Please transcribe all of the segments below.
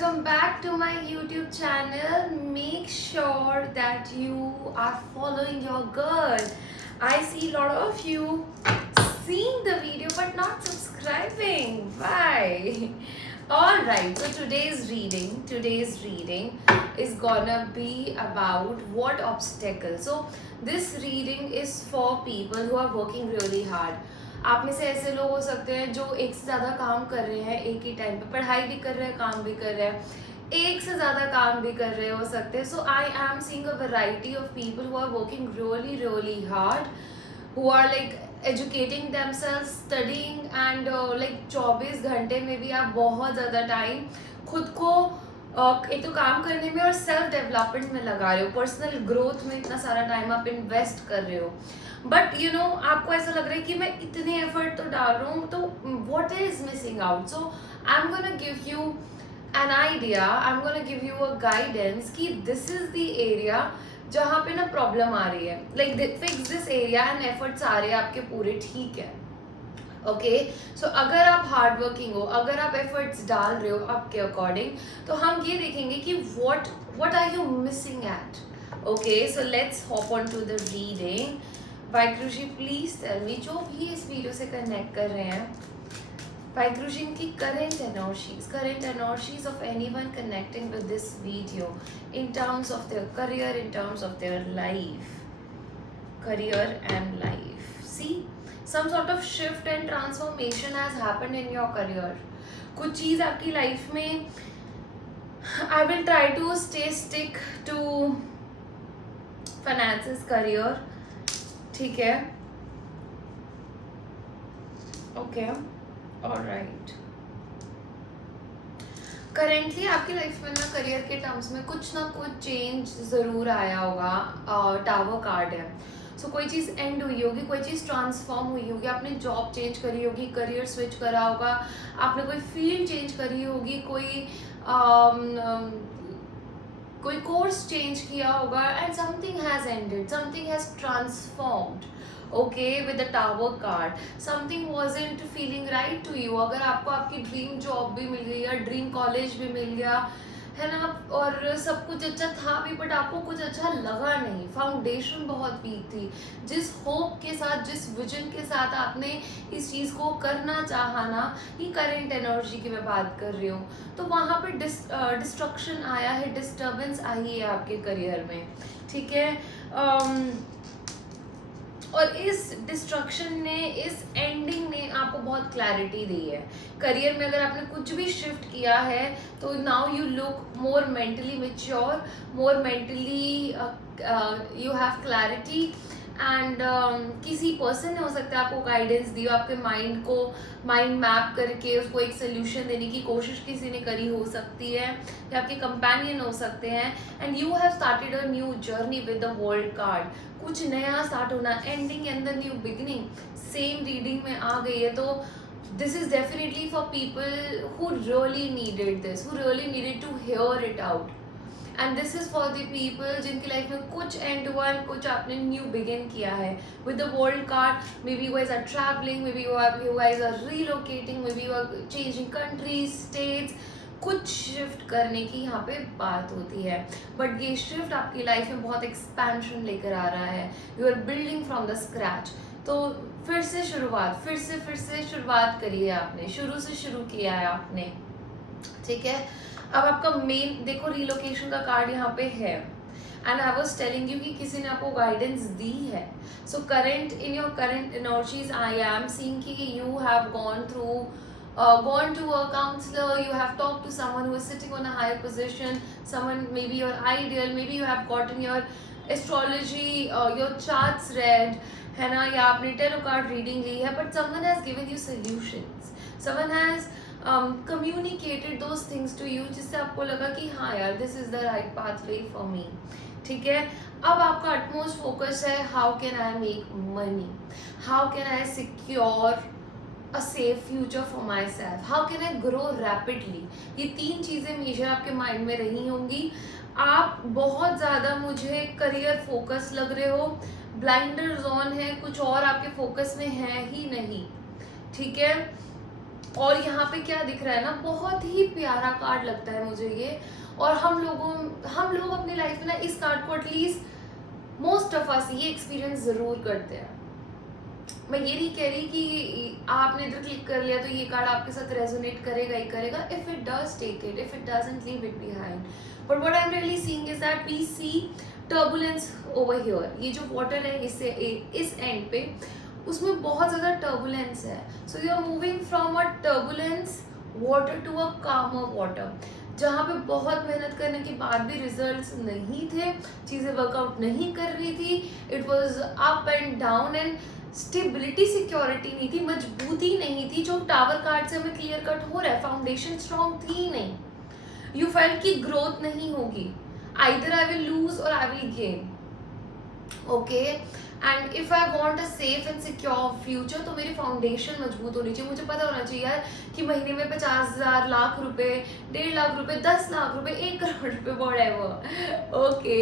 Welcome back to my YouTube channel. Make sure that you are following your girl. I see a lot of you seeing the video but not subscribing. Why? Alright, so today's reading is gonna be about what obstacles. So this reading is for people who are working really hard. आप में से ऐसे लोग हो सकते हैं जो एक से ज़्यादा काम कर रहे हैं एक ही टाइम पे, पढ़ाई भी कर रहे हैं, काम भी कर रहे हैं, एक से ज़्यादा काम भी कर रहे हो सकते हैं. So I am seeing a variety of people who are working really hard, who are like educating themselves, studying and like 24 घंटे में भी आप बहुत ज़्यादा टाइम खुद को एक तो काम करने में और सेल्फ डेवलपमेंट में लगा रहे हो, पर्सनल ग्रोथ में इतना सारा टाइम आप इन्वेस्ट कर रहे हो. बट यू नो आपको ऐसा लग रहा है कि मैं इतने एफर्ट तो डाल रहा हूँ, तो what is missing out. So I am gonna give you an idea, I am gonna give you a guidance कि दिस इज द एरिया जहाँ पे ना प्रॉब्लम आ रही है. Like fix this area and efforts आ रहे हैं आपके पूरे, ठीक है. ओके सो अगर आप हार्ड वर्किंग हो, अगर आप एफर्ट्स डाल रहे हो आपके अकॉर्डिंग, तो हम ये देखेंगे कि what are you missing at. Okay so let's hop on to the reading. Waheguru ji please tell me, जो भी इस वीडियो से कनेक्ट कर रहे हैं, वाहिगुरु जी की current energies of anyone connecting with this video in terms of their career, in terms of their life, career and life. See, some sort of shift and transformation has happened in your career. कुछ चीज़ आपकी life में, I will try to stick to finances, career, ठीक है. Okay alright. Currently आपकी life में ना career के terms में कुछ ना कुछ चेंज ज़रूर आया होगा. टावर कार्ड है. सो कोई चीज़ एंड हुई होगी, कोई चीज़ ट्रांसफॉर्म हुई होगी, आपने जॉब चेंज करी होगी, करियर स्विच करा होगा, आपने कोई फील्ड चेंज करी होगी, कोई कोर्स चेंज किया होगा, and something has ended, something has transformed. Okay with the tower card, something wasn't feeling right to you. अगर आपको आपकी ड्रीम जॉब भी मिल गई या ड्रीम कॉलेज भी मिल गया है ना, और सब कुछ अच्छा था भी, बट आपको कुछ अच्छा लगा नहीं, फाउंडेशन बहुत वीक थी. जिस होप के साथ, जिस विजन के साथ आपने इस चीज़ को करना चाहा ना, ये करेंट एनर्जी की मैं बात कर रही हूँ, तो वहाँ पे डिस्ट्रक्शन आया है, डिस्टर्बेंस आई है आपके करियर में, ठीक है. और इस डिस्ट्रक्शन ने, इस एंडिंग ने आपको बहुत क्लैरिटी दी है. करियर में अगर आपने कुछ भी शिफ्ट किया है, तो now you look more mentally mature, more mentally you have clarity. And किसी पर्सन ने हो सकता है आपको गाइडेंस दी हो, आपके माइंड मैप करके उसको एक सोल्यूशन देने की कोशिश किसी ने करी हो सकती है, या आपके कंपेनियन हो सकते हैं. And you have started a new journey with the world card. कुछ नया स्टार्ट होना, ending and the new beginning same reading में आ गई है. तो this is definitely for people who really needed this, who really needed to hear it out. And this is for the people जिनकी life में कुछ and हुआ, कुछ आपने न्यू बिगिन किया है with the world card. Maybe you guys are traveling, maybe you guys are relocating, maybe you are changing countries, states. कुछ shift करने की यहाँ पे बात होती है, बट ये शिफ्ट आपकी लाइफ में बहुत एक्सपेंशन लेकर आ रहा है. You are building from the scratch. तो फिर से शुरुआत करी है आपने, शुरू से शुरू किया है आपने, ठीक है. अब आपका मेन देखो, रिलोकेशन का कार्ड यहाँ पे है, and I was telling you कि किसी ने आपको गाइडेंस दी है. So current in your current energies I am seeing कि you have gone to a counselor, you have talked to someone who is sitting on a higher position, someone maybe your ideal, maybe you have gotten your astrology, your charts read, है ना, या आपने tarot card reading ली है, but someone has given you solutions, someone has communicated those things to you, जिससे आपको लगा कि हाँ यार this is the right pathway for me, ठीक है. अब आपका utmost focus है how can I make money, how can I secure a safe future for myself, how can I grow rapidly. ये तीन चीज़ें मेजर आपके माइंड में रही होंगी. आप बहुत ज़्यादा मुझे करियर फोकस लग रहे हो, ब्लाइंडर जोन है, कुछ और आपके फोकस में है ही नहीं, ठीक है. और यहाँ पे क्या दिख रहा है ना, बहुत ही प्यारा कार्ड लगता है मुझे ये। और हम लोग अपनी लाइफ में ना इस कार्ड को एटलीस्ट मोस्ट ऑफ अस ये एक्सपीरियंस ज़रूर करते हैं। मैं ये नहीं कह रही कि आपने इधर क्लिक कर लिया तो ये कार्ड आपके साथ रेजोनेट करेगा ही करेगा। If it does take it, if it doesn't leave it behind. But what I am really seeing is that we see turbulence over here. ये जो वाटर है इससे इस एंड पे उसमें बहुत ज़्यादा टर्बुलेंस है। So you are moving from a turbulence water to a calmer water, जहाँ पे बहुत मेहनत करने के बाद भी रिजल्ट्स नहीं थे, चीज़ें वर्कआउट नहीं कर रही थी। It was up and down and stability security नहीं थी, मजबूती नहीं थी। जो टावर कार्ड से हमें क्लियर कट हो रहा है, फाउंडेशन स्ट्रॉन्ग थी नहीं। यू फेल्ट की ग्रोथ नहीं होगी, आइदर आई विल लूज और I will gain. Okay, and if I want a safe and secure future तो मेरी फाउंडेशन मजबूत होनी चाहिए। मुझे पता होना चाहिए यार कि महीने में 50,000, लाख रुपए, 1.5 लाख रुपए, 10 लाख रुपए, 1 करोड़ रुपए, whatever, okay,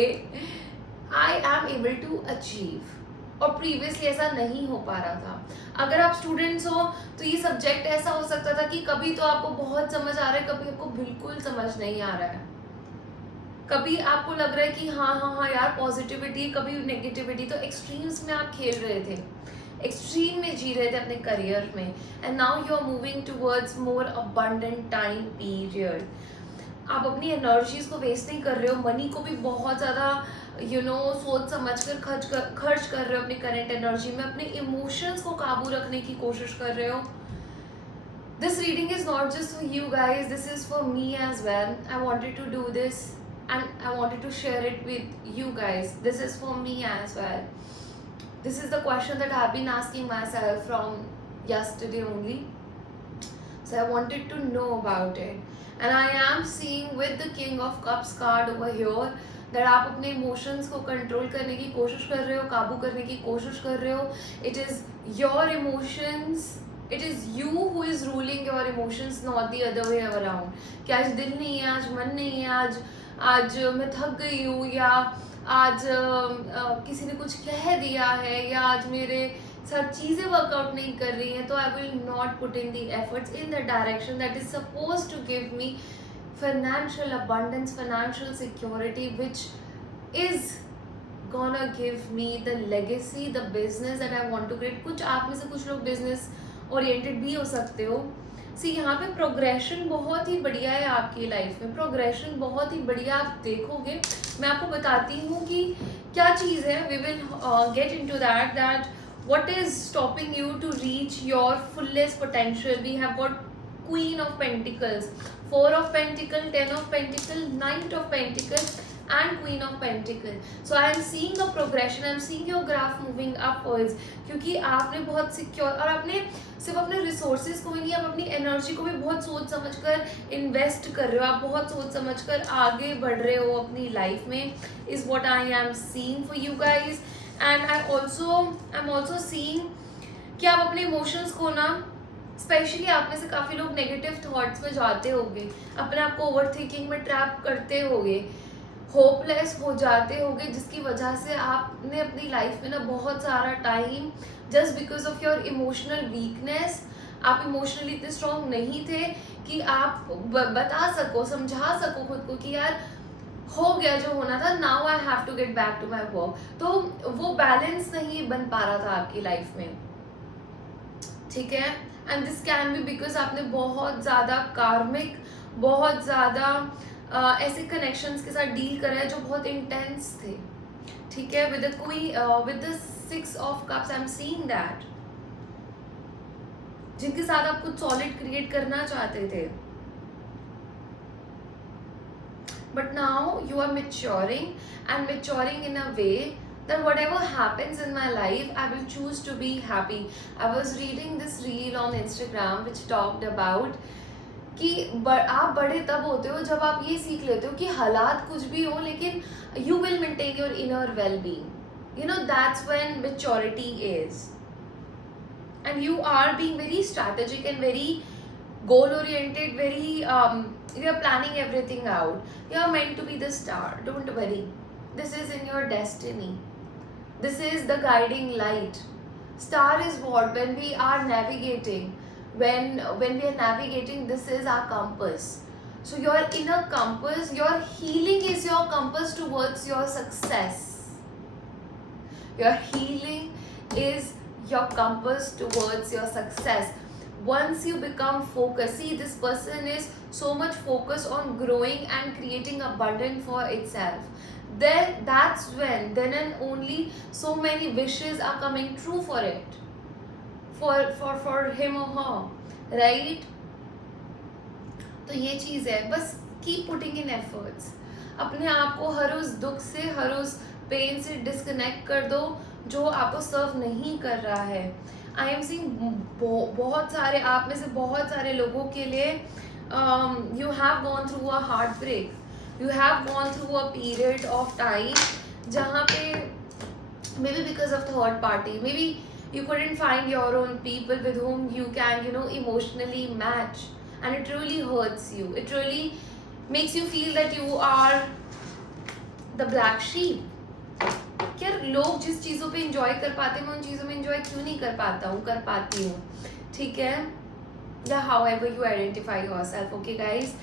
I am able to achieve. और प्रीवियसली ऐसा नहीं हो पा रहा था। अगर आप स्टूडेंट्स हो तो ये सब्जेक्ट ऐसा हो सकता था कि कभी तो आपको बहुत समझ आ रहा है, कभी आपको बिल्कुल समझ नहीं आ रहा है। कभी आपको लग रहा है कि हाँ यार पॉजिटिविटी, कभी नेगेटिविटी। तो एक्सट्रीम्स में आप खेल रहे थे, एक्सट्रीम में जी रहे थे अपने करियर में। And now you are moving towards more abundant time period. आप अपनी एनर्जीज को वेस्ट नहीं कर रहे हो, मनी को भी बहुत ज़्यादा सोच समझ कर खर्च कर रहे हो अपनी करंट एनर्जी में। अपने इमोशंस को काबू रखने की कोशिश कर रहे हो। This reading is not just for you guys, this is for me as well. I wanted to do this and I wanted to share it with you guys. This is for me as well. This is the question that I've been asking myself from yesterday only. So I wanted to know about it. And I am seeing with the King of Cups card over here that आप अपने emotions को control करने की कोशिश कर रहे हो, काबू करने की कोशिश कर रहे हो. It is your emotions. It is you who is ruling your emotions, not the other way around. कि आज दिल नहीं है, आज मन नहीं है, आज मैं थक गई हूँ, या आज किसी ने कुछ कह दिया है, या आज मेरे साथ चीज़ें वर्कआउट नहीं कर रही हैं, तो I will not put in the efforts in the direction that is suppose to give me financial abundance, financial security, which is gonna give me the legacy, the business that I want to create. कुछ आप में से कुछ लोग business oriented भी हो सकते हो। सी यहाँ पे प्रोग्रेशन बहुत ही बढ़िया है आपकी लाइफ में, प्रोग्रेशन बहुत ही बढ़िया आप देखोगे। मैं आपको बताती हूँ कि क्या चीज़ है। We will get into that what is stopping you to reach your fullest potential. We have got Queen of Pentacles, 4 of Pentacles, 10 of Pentacles, Knight of Pentacles and Queen of Pentacles. So I am seeing a progression, I am seeing your graph moving upwards, क्योंकि आपने बहुत secure, और आपने सिर्फ अपने resources को ही नहीं, आप अपनी एनर्जी को भी बहुत सोच समझ कर इन्वेस्ट कर रहे हो। आप बहुत सोच समझ कर आगे बढ़ रहे हो अपनी लाइफ में, is what I am seeing for you guys. And I am also seeing कि आप अपने इमोशंस को ना, स्पेशली आप में से काफ़ी लोग नेगेटिव थॉट्स में जाते होंगे, अपने आप को ओवर थिंकिंग में ट्रैप करते होंगे, होपलेस हो जाते होंगे, जिसकी वजह से आपने अपनी लाइफ में ना बहुत सारा time, just because of your emotional weakness, आप इमोशनली इतने स्ट्रॉन्ग नहीं थे कि आप बता सको, समझा सको खुद को कि यार हो गया जो होना था, now I have to get back to my work. तो वो बैलेंस नहीं बन पा रहा था आपकी लाइफ में, ठीक है। And this can be because आपने बहुत ज़्यादा कार्मिक, बहुत ज़्यादा ऐसे कनेक्शंस के साथ डील करा है जो बहुत इंटेंस थे, ठीक है। With the 6 of Cups I am seeing that, जिनके साथ आप कुछ सॉलिड क्रिएट करना चाहते थे, but now you are maturing in a way that whatever happens in my life, I will choose to be happy. I was reading this reel on Instagram which talked about कि आप बड़े तब होते हो जब आप ये सीख लेते हो कि हालात कुछ भी हो, लेकिन you will maintain your inner well-being. You know, that's when maturity is. And you are being very strategic and very goal-oriented, very, you are planning everything out. You are meant to be the star. Don't worry. This is in your destiny. This is the guiding light. Star is what? When we are navigating, when we are navigating, this is our compass. So your inner compass, your healing is your compass towards your success. Your healing is your compass towards your success. Once you become focused, see, this person is so much focused on growing and creating abundance for itself. Then then and only so many wishes are coming true for it, for him or her, right? तो ये चीज़ है, बस keep putting in efforts. अपने आप को हर उस दुख से, हर उस पेन से डिस्कनेक्ट कर दो जो आपको सर्व नहीं कर रहा है. आई एम सीइंग बहुत सारे, आप में से बहुत सारे लोगों के लिए you have gone through a heartbreak, you have gone through a period of time जहाँ पे maybe because of third party, maybe you couldn't find your own people with whom you can emotionally match, and it really hurts you. It really makes you feel that you are the black sheep. यार लोग जिस चीज़ों पे enjoy कर पाते हैं मैं उन चीज़ों में इंजॉय क्यों नहीं कर पाता हूँ, कर पाती हूँ, ठीक है? या however you identify yourself, okay guys?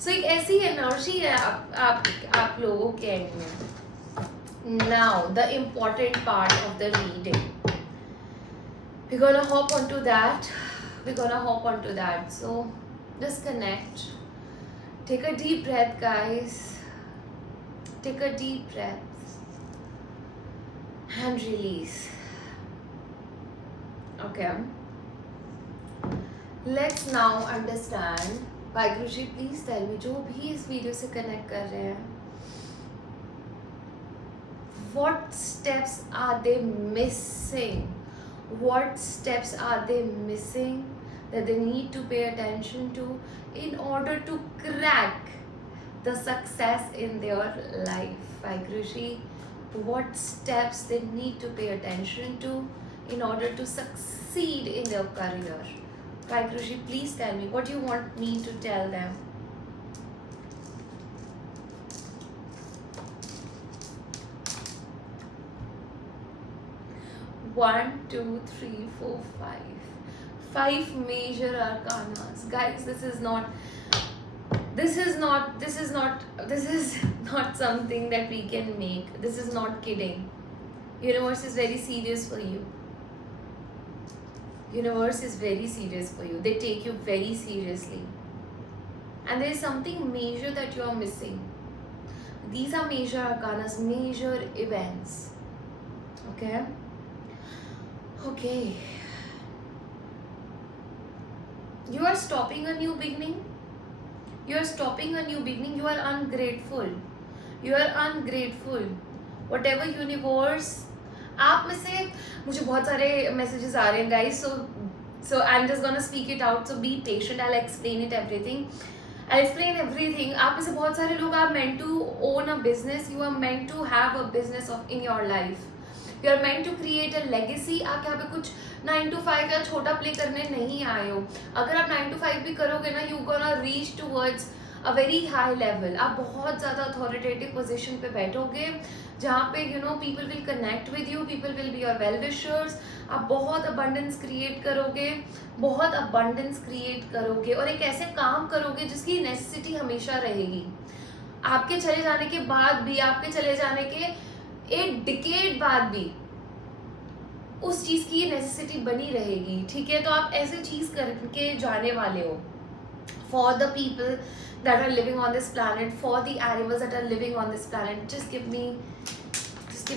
So एक ऐसी एनर्जी है आप लोगों के एंड में. Now the important part of the reading. We're gonna hop onto that. So just connect. Take a deep breath, guys. Take a deep breath and release. Okay. Let's now understand. Waheguru please tell me, जो भी इस video से connect कर रहे हैं, what steps are they missing? What steps are they missing that they need to pay attention to in order to crack the success in their life? Vaiguruji, what steps they need to pay attention to in order to succeed in their career? Vaiguruji, please tell me, what do you want me to tell them? One, two, three, four, five major arcanas, guys. This is not something that we can make. This is not kidding. Universe is very serious for you. Universe is very serious for you. They take you very seriously, and there is something major that you are missing. These are major arcanas, major events. Okay. Okay. You are stopping a new beginning. You are stopping a new beginning. You are ungrateful. You are ungrateful. Whatever universe, आप में से मुझे बहुत सारे messages आ रहे हैं guys. So I'm just gonna speak it out. So be patient. I'll explain it everything. I'll explain everything. आप में से बहुत सारे लोग are meant to own a business. You are meant to have a business in your life. You are meant to create a legacy. आप यहाँ पे कुछ 9 to 5 या छोटा प्ले करने नहीं आए हो. अगर आप 9 to 5 भी करोगे ना, you gonna reach towards a very high level. आप बहुत ज़्यादा authoritative position पे बैठोगे जहाँ पे people will connect with you, people will be your well wishers. आप बहुत abundance create करोगे, और एक ऐसे काम करोगे जिसकी necessity हमेशा रहेगी. आपके चले जाने के बाद भी, आपके चले जाने के एक डिकेड बाद भी उस चीज़ की नेसेसिटी बनी रहेगी, ठीक है? तो आप ऐसे चीज़ करके जाने वाले हो. For the people that are living on this planet, for the animals that are living on this planet. Just give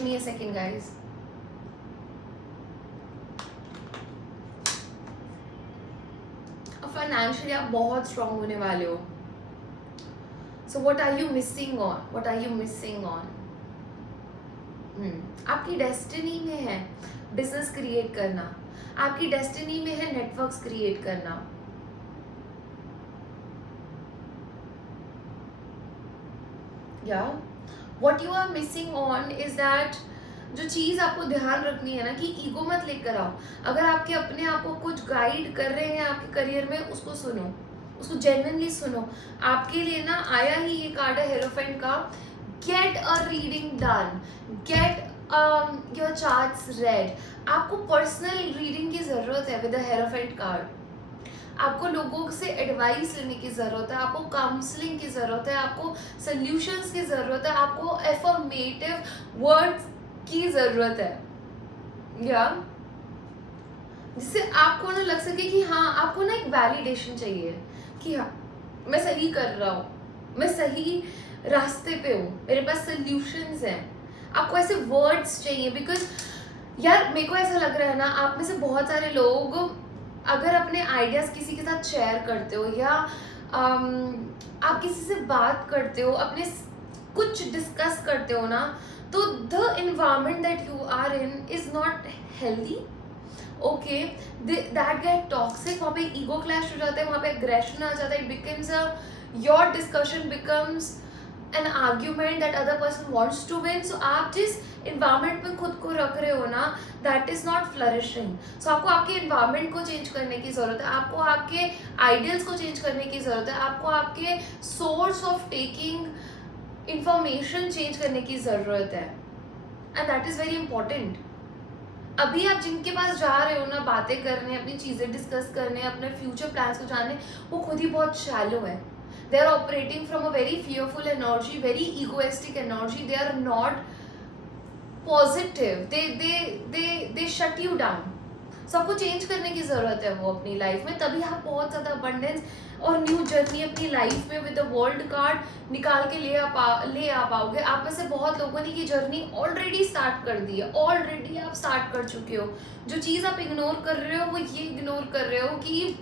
me a second guys. Financially आप बहुत स्ट्रांग होने वाले हो. So what are you missing on? आपकी destiny में है business create करना. आपकी डेस्टिनी में है नेटवर्क्स क्रिएट करना. या what you are missing on is that, जो चीज़ आपको ध्यान रखनी है ना, कि ईगो मत लेकर आओ. अगर आपके अपने आप को कुछ गाइड कर रहे हैं आपके करियर में, उसको सुनो, उसको जेन्युइनली सुनो. आपके लिए ना आया ही ये कार्ड है हेरोफेंट का. Get a reading done. Get your charts read. आपको पर्सनल रीडिंग की ज़रूरत है with the Hierophant card. आपको लोगों से एडवाइस लेने की ज़रूरत है, आपको काउंसलिंग की ज़रूरत है, आपको सल्यूशंस की ज़रूरत है, आपको एफर्मेटिव वर्ड्स की ज़रूरत है, या जिससे आपको ना लग सके कि हाँ, आपको ना एक वैलिडेशन चाहिए कि हाँ मैं सही कर रहा हूँ, मैं सही रास्ते पे हूँ, मेरे पास सल्यूशंस हैं। आपको ऐसे वर्ड्स चाहिए, बिकॉज यार मेरे को ऐसा लग रहा है ना, आप में से बहुत सारे लोग अगर अपने आइडियाज़ किसी के साथ शेयर करते हो, या आप किसी से बात करते हो, अपने कुछ डिस्कस करते हो ना, तो the environment that you are in is not healthy. Okay, that get toxic, वहाँ पे ईगो क्लैश हो जाता है, वहाँ पे एग्रेशन आ जाता है, it becomes a your discussion becomes an argument that other person wants to win. So आप जिस इन्वायरमेंट में खुद को रख रहे हो ना, दैट इज नॉट फ्लरिशिंग। सो आपको आपके इन्वायरमेंट को चेंज करने की ज़रूरत है, आपको आपके आइडियल्स को चेंज करने की ज़रूरत है, आपको आपके source of taking information change करने की ज़रूरत है, and that is very important. अभी आप जिनके पास जा रहे हो ना बातें करने, अपनी चीज़ें डिस्कस करने, अपने फ्यूचर प्लान्स को जानने, वो खुद ही बहुत शैलो है। They are operating from a very fearful energy, very egoistic energy, they are not positive, they shut you down. सबको चेंज करने की ज़रूरत है वो अपनी लाइफ में, तभी आप बहुत ज़्यादा अबंडेंस और न्यू जर्नी अपनी लाइफ में विद द वर्ल्ड कार्ड निकाल के ले आ पाओगे। आप में से बहुत लोगों ने ये जर्नी ऑलरेडी स्टार्ट कर दी है, ऑलरेडी आप स्टार्ट कर चुके हो। जो चीज़ आप इग्नोर कर रहे हो वो ये इग्नोर कर रहे हो कि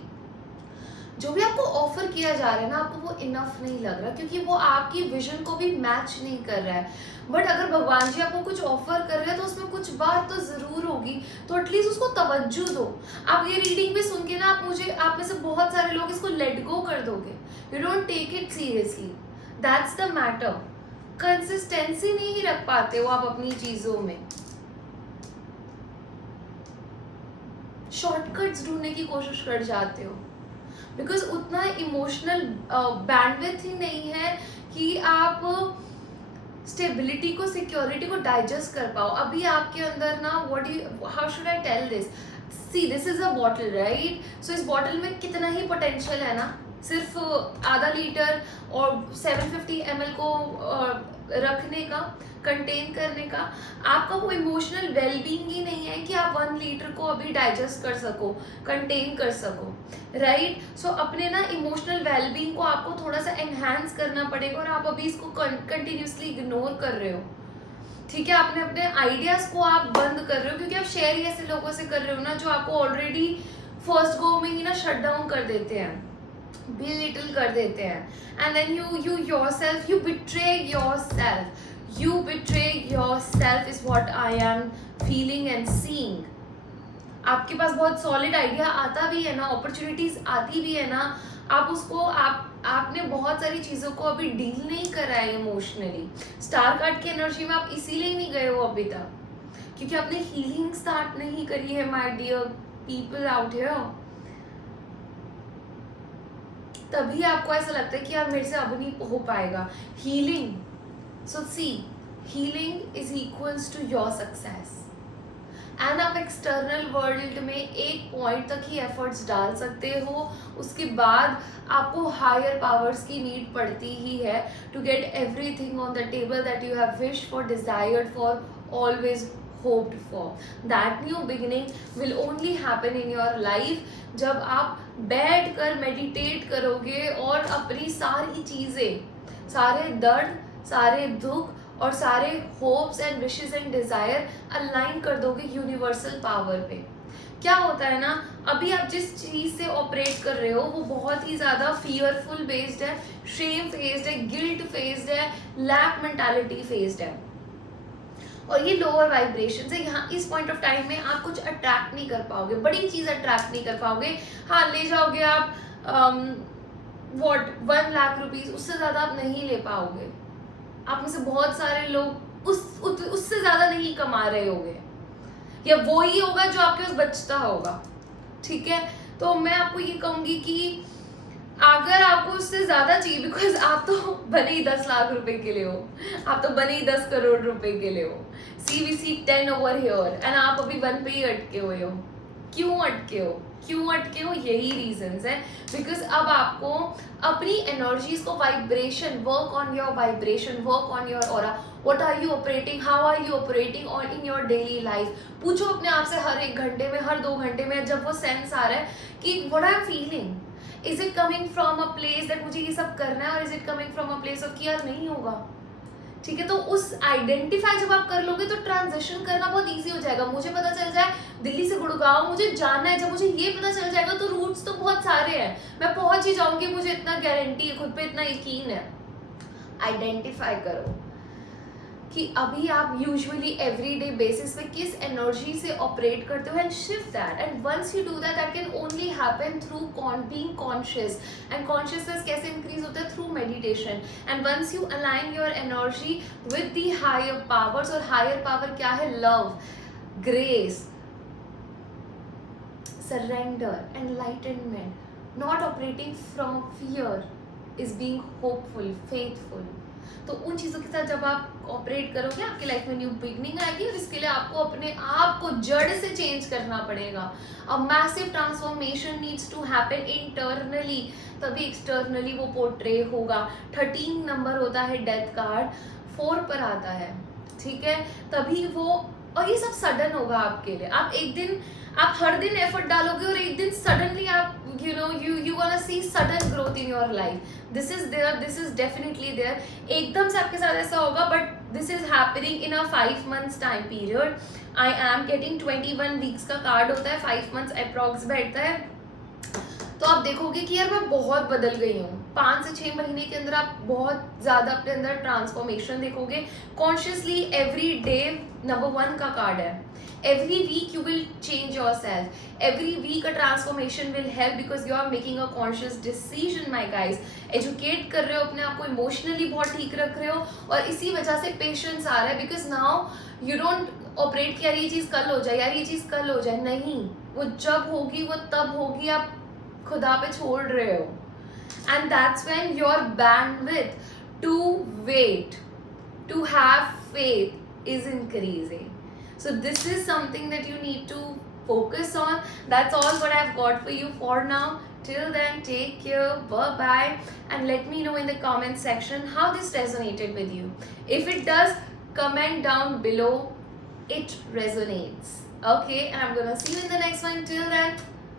जो भी आपको ऑफर किया जा रहा है ना, आपको वो इनफ नहीं लग रहा, क्योंकि वो आपकी विजन को भी मैच नहीं कर रहा है। बट अगर भगवान जी आपको कुछ ऑफर कर रहे हैं तो उसमें कुछ बात तो ज़रूर होगी, तो एटलीस्ट उसको तवज्जो दो। आप ये रीडिंग में सुन के ना आप में से बहुत सारे लोग इसको लेट गो कर दोगे, you don't take it seriously, that's the matter. Consistency नहीं रख पाते हो आप अपनी चीज़ों में, शॉर्टकट्स ढूंढने की कोशिश कर जाते हो, बिकॉज उतना इमोशनल बैंडविड्थ ही नहीं है कि आप स्टेबिलिटी को, सिक्योरिटी को डाइजेस्ट कर पाओ। अभी आपके अंदर ना how should I tell this, see this is a bottle right, so इस बॉटल में कितना ही पोटेंशियल है ना, सिर्फ आधा लीटर और 750 ml को रखने का, कंटेन करने का। आपका वो इमोशनल वेलबींग ही नहीं है कि आप 1 लीटर को अभी डाइजेस्ट कर सको, कंटेन कर सको, राइट। सो अपने ना इमोशनल वेलबींग को आपको थोड़ा सा एनहांस करना पड़ेगा, और आप अभी इसको कंटिन्यूसली इग्नोर कर रहे हो, ठीक है। आपने अपने आइडियाज़ को आप बंद कर रहे हो, क्योंकि आप शेयर ही ऐसे लोगों से कर रहे हो ना जो आपको ऑलरेडी फर्स्ट गो में ही ना शट डाउन कर देते हैं, belittle कर देते हैं, and then you yourself, you betray yourself is what I am feeling and seeing। आपके पास बहुत सॉलिड आइडिया आता भी है ना, अपॉर्चुनिटीज आती भी है ना, आप उसको आपने बहुत सारी चीज़ों को अभी डील नहीं करा है इमोशनली। स्टार कार्ड की एनर्जी में आप इसीलिए नहीं गए हो अभी तक, क्योंकि आपने हीलिंग स्टार्ट नहीं करी है my dear people out here. तभी आपको ऐसा लगता है कि यार मेरे से अब नहीं हो पाएगा healing. So see, healing is equals to your success, and आप एक्सटर्नल वर्ल्ड में एक पॉइंट तक ही एफर्ट्स डाल सकते हो, उसके बाद आपको हायर पावर्स की नीड पड़ती ही है to get everything on the table that you have wished for, desired for, always hoped for। That new beginning will only happen in your life जब आप बैठ कर मेडिटेट करोगे और अपनी सारी चीज़ें, सारे दर्द, सारे दुख और सारे hopes and wishes and desire align कर दोगे यूनिवर्सल पावर पे। क्या होता है ना, अभी आप जिस चीज़ से ऑपरेट कर रहे हो वो बहुत ही ज़्यादा फियरफुल बेस्ड है, शेम फेस्ड है, गिल्ट फेस्ड है, लैक मेंटालिटी फेस्ड है, और ये लोअर वाइब्रेशन है। यहाँ इस पॉइंट ऑफ टाइम में आप कुछ अट्रैक्ट नहीं कर पाओगे, बड़ी चीज़ अट्रैक्ट नहीं कर पाओगे। हाँ, ले जाओगे आप 1 लाख रुपीज़, उससे ज़्यादा आप नहीं ले पाओगे। आप में से बहुत सारे लोग उससे ज़्यादा नहीं कमा रहे होंगे, या वो ही होगा जो आपके पास बचता होगा, ठीक है। तो मैं आपको ये कहूँगी कि अगर आपको उससे ज़्यादा चाहिए, बिकॉज आप तो बने ही 10 लाख रुपए के लिए हो, आप तो बने ही 10 करोड़ रुपए के लिए हो, CVC 10 ओवर हियर, एंड आप अभी 1 पे ही अटके हुए हो। क्यों अटके हो, क्यों अटके हो, यही रीजंस है। बिकॉज अब आपको अपनी एनर्जीज को vibration, work on your vibration, work on your aura. What are you operating, how are you operating on in your daily life. पूछो अपने आप से हर 1 घंटे में, हर 2 घंटे में, जब वो सेंस आ रहा है कि what I am feeling, is it coming from a place that मुझे ये सब करना है, और is it coming from a place of कि यार नहीं होगा। ठीक है, तो उस आइडेंटिफाई जब आप कर लोगे तो ट्रांजिशन करना बहुत इजी हो जाएगा। मुझे पता चल जाए दिल्ली से गुड़गांव मुझे जाना है, जब मुझे ये पता चल जाएगा तो रूट्स तो बहुत सारे हैं, मैं पहुंच ही जाऊंगी, मुझे इतना गारंटी है, खुद पे इतना यकीन है। आइडेंटिफाई करो कि अभी आप यूजुअली एवरीडे बेसिस पे किस एनर्जी से ऑपरेट करते हो, and shift that. And once you do that, that can only happen through being conscious. And consciousness कैसे इंक्रीज होता है? Through meditation. And once you align your energy with the higher powers, और higher power क्या है? Love, grace, surrender, enlightenment, not operating from fear, is being hopeful, faithful। तो उन चीज़ों के साथ जब आप ऑपरेट करोगे, आपकी लाइफ में न्यू बिगनिंग आएगी, और इसके लिए आपको अपने आप को जड़ से चेंज करना पड़ेगा। A massive transformation needs to happen internally, तभी एक्सटर्नली वो पोर्ट्रे होगा। 13 नंबर होता है डेथ कार्ड, 4 पर आता है, ठीक है, तभी वो, और ये सब सडन होगा आपके लिए। आप एक दिन, आप हर दिन एफर्ट डालोगे और एक दिन सडनली आप you gonna see sudden growth in your life. This is there, this is definitely there. एकदम से आपके साथ ऐसा होगा, but this is happening in a 5 months time period. I am getting 21 weeks का कार्ड होता है, 5 months अप्रॉक्स बैठता है। तो आप देखोगे कि यार मैं बहुत बदल गई हूँ। 5 से 6 महीने के अंदर आप बहुत ज़्यादा अपने अंदर ट्रांसफॉर्मेशन देखोगे। कॉन्शियसली एवरी डे नंबर 1 का कार्ड है। Every week you will change yourself, every week a transformation will help, because you are making a conscious decision my guys. Educate कर रहे हो अपने आप को, इमोशनली बहुत ठीक रख रहे हो, और इसी वजह से पेशेंस आ रहा है। Because now you don't operate कि यार ये चीज़ कल हो जाए, यार ये चीज़ कल हो जाए, नहीं, वो जब होगी वो तब होगी, आप खुदा पे छोड़ रहे हो। And that's when your bandwidth to wait, to have faith is increasing. So this is something that you need to focus on. That's all what I've got for you for now. Till then, take care, bye bye, and let me know in the comment section how this resonated with you. If it does, comment down below it resonates. Okay, and I'm gonna see you in the next one. Till then,